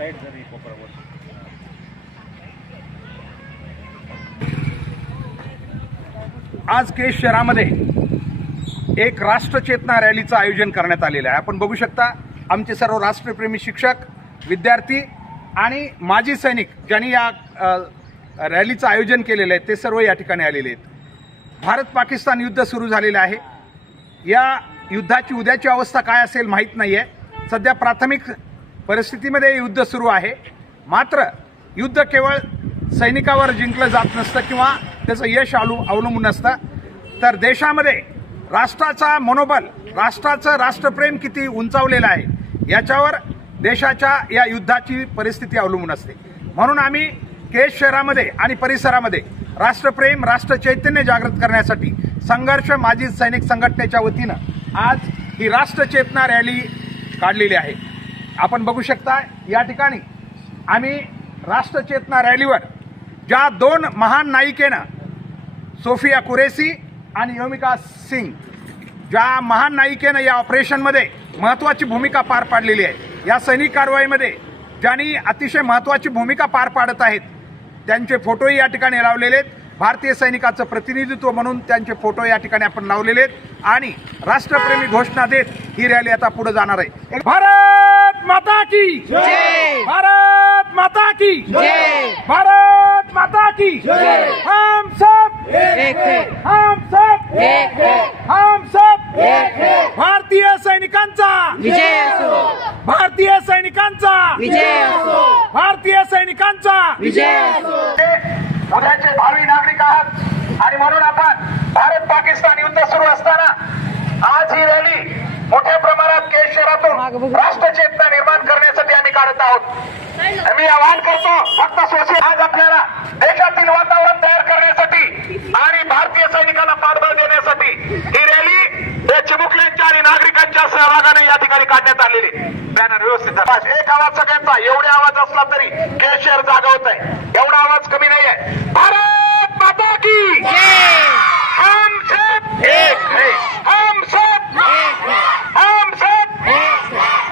Side जरी कोपरावर आज केश शहरामध्ये एक राष्ट्रचेतना रॅलीचं आयोजन करण्यात आलेलं आहे. आपण बघू शकता आमचे सर्व राष्ट्रप्रेमी शिक्षक विद्यार्थी आणि माजी सैनिक ज्यांनी या रॅलीचं आयोजन केलेलं आहे ते सर्व या ठिकाणी आलेले आहेत. भारत पाकिस्तान युद्ध सुरू झालेलं आहे. या युद्धाची उद्याची अवस्था काय असेल माहीत नाही आहे सध्या प्राथमिक परिस्थितीमध्ये युद्ध सुरू आहे. मात्र युद्ध केवळ सैनिकावर जिंकलं जात नसतं किंवा त्याचं यश आलू अवलंबून असतं तर देशामध्ये राष्ट्राचा मनोबल राष्ट्राचं राष्ट्रप्रेम किती उंचावलेलं आहे याच्यावर देशाच्या या युद्धाची परिस्थिती अवलंबून असते. म्हणून आम्ही केश शहरामध्ये आणि परिसरामध्ये राष्ट्रप्रेम राष्ट्रचैतन्य जागृत करण्यासाठी संघर्ष माजी सैनिक संघटनेच्या वतीनं आज ही राष्ट्रचेतना रॅली काढलेली आहे. आपण बघू शकता या ठिकाणी आम्ही राष्ट्रचेतना रॅलीवर ज्या दोन महान नायिकेनं सोफिया कुरेसी आणि योमिका सिंग ज्या महान नायिकेनं या ऑपरेशनमध्ये महत्त्वाची भूमिका पार पाडलेली आहे. या सैनिक कारवाईमध्ये ज्यांनी अतिशय महत्त्वाची भूमिका पार पाडत आहेत त्यांचे फोटोही या ठिकाणी लावलेले आहेत. भारतीय सैनिकाचं प्रतिनिधित्व म्हणून त्यांचे फोटो या ठिकाणी आपण लावलेले आहेत. आणि राष्ट्रप्रेमी घोषणा देत ही रॅली आता पुढे जाणार आहे. भारत! माता की। जय। भारत माता की। जय। भारत माता की। हम सब एक है। हम सब एक है। हम सब एक है। भारतीय सैनिकांचा। विजय असो। भारतीय सैनिकांचा। विजय असो। भारतीय सैनिकांचा। विजय असो। उद्याचे भावी नागरिक आहात. आणि म्हणून आपण भारत पाकिस्तान युद्ध सुरू असताना आज ही रॅली मोठ्या प्रमाणात केश शहरातून राष्ट्रचेतना आम्ही काढत आहोत? मी आवाहन करतो फक्त सोशल आज आपल्याला देशातील वातावरण तयार करण्यासाठी आणि भारतीय सैनिकांना पाठबळ देण्यासाठी ही रॅली या चिमुकल्यांच्या आणि नागरिकांच्या सहभागाने या ठिकाणी काढण्यात आलेली बॅनर व्यवस्थित एक आवाज सगळ्यांचा एवढे आवाज असला तरी केशर जागवत आहे एवढा आवाज कमी नाही आहे भारत माता की हम सब एक है हम सब हम सब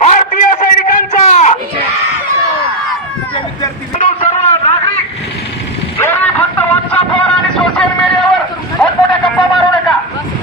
भारतीय सैनिकांचा हिंदू सर्व नागरिक! एवढे फक्त व्हॉट्सअपवर आणि सोशल मीडियावर मोठमोठ्या गप्पा मारू नका.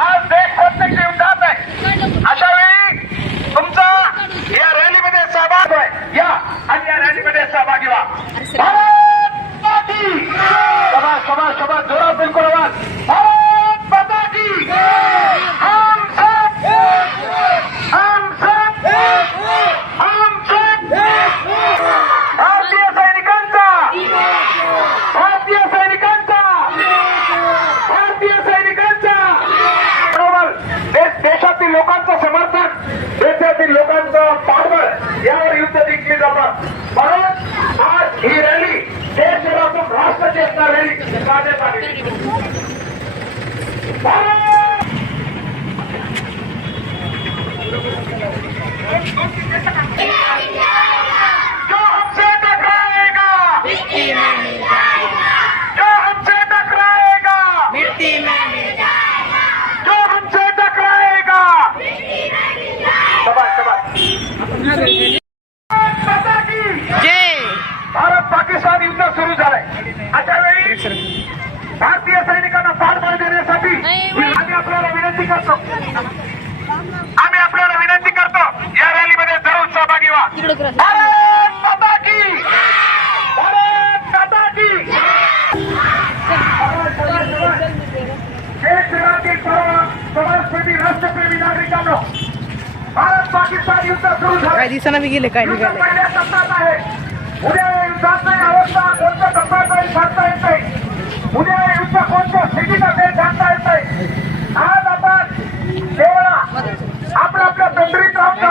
आज देश प्रत्यक्ष युद्धात आहे. अशा वेळी तुमचा या रॅलीमध्ये सहभाग आहे या. आणि या रॅलीमध्ये सहभागी व्हा. भारत माता की जोरात बिलकुल आवाज भारत माता की हम सब हम सब हम सब भारतीय सैनिकांचा भारतीय सैनिकांचा भारतीय सैनिकांचा बरोबर देश देशातील लोकांचं समर्थन देशातील लोकांचं पाठबळ यावर युद्ध जिंकली जातात म्हणून आज ही रॅली देशभरातून राष्ट्रचेतना रॅली काढण्यात आली भारत जो हमसे टकराएगा जो हमसे टकराएगा मिट्टी में मिल जाएगा जो हमसे टकराएगा शाबाश शाबाश माता की जय भारत पाकिस्तान युद्ध सुरू झालंय अशा वेळी भारतीय सैनिकांना पाठबळ देण्यासाठी आम्ही आपल्याला विनंती करतो आम्ही आपल्याला विनंती करतो या रॅलीमध्ये जरूर सहभागी व्हा भारत माता की भारत माता की देशभरातील सर्व समाजप्रेमी राष्ट्रप्रेमी नागरिकांनो भारत पाकिस्तान युद्ध सुरू झालं काय दिसाना बी गेले काय युद्ध निघाले पहिल्या टप्प्यात आहे उद्या या युद्धात नाही अवस्था कोणत्या टप्प्यात आहे सांगता येत नाही उद्या हे युद्ध कोणत्या स्थितीत असेल सांगता येत निघाले? आज आपण केवळ आपल्या आपल्या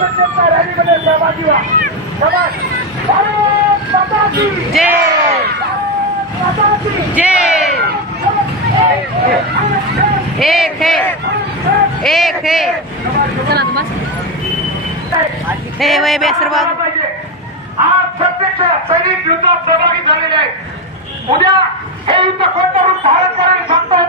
म्हणून या रॅलीमध्ये सहभागी व्हा समाज भारत माता की जय माता की जय एक है एक है हे वय बेसर आज प्रत्यक्ष सैनिक युद्धात सहभागी झालेले आहेत उद्या हे युद्ध कोणत्या रूप करेल सांगता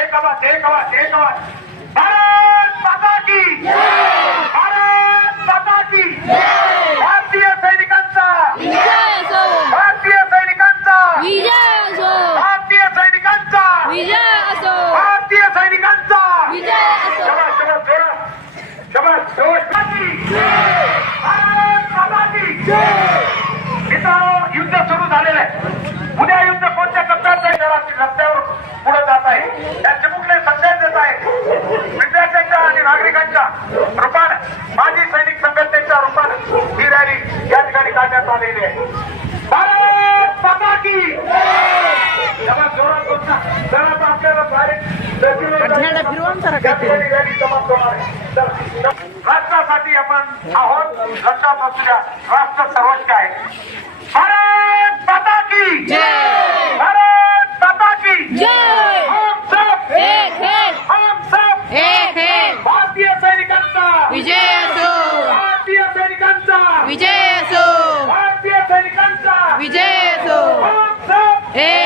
एक आवाज एक आवाज एक आवाज भारत माता की त्या चिमुकले संदेश देत आहे विद्यार्थ्यांच्या आणि नागरिकांच्या रूपानं माजी सैनिक संघटनेच्या रूपानं ही रॅली या ठिकाणी काढण्यात आलेली आहे. भारत माता की या राष्ट्रासाठी आपण आहोत लक्षात असू द्या राष्ट्र सर्वोच्च आहे भारत माता की जय! Hey!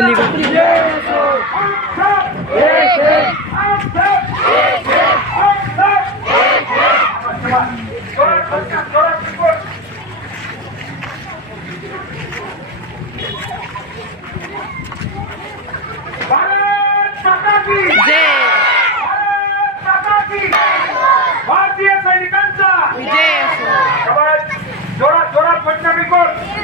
दिल्ली भारतीय सैनिकांचा जोरात जोरात पंजाबी कोण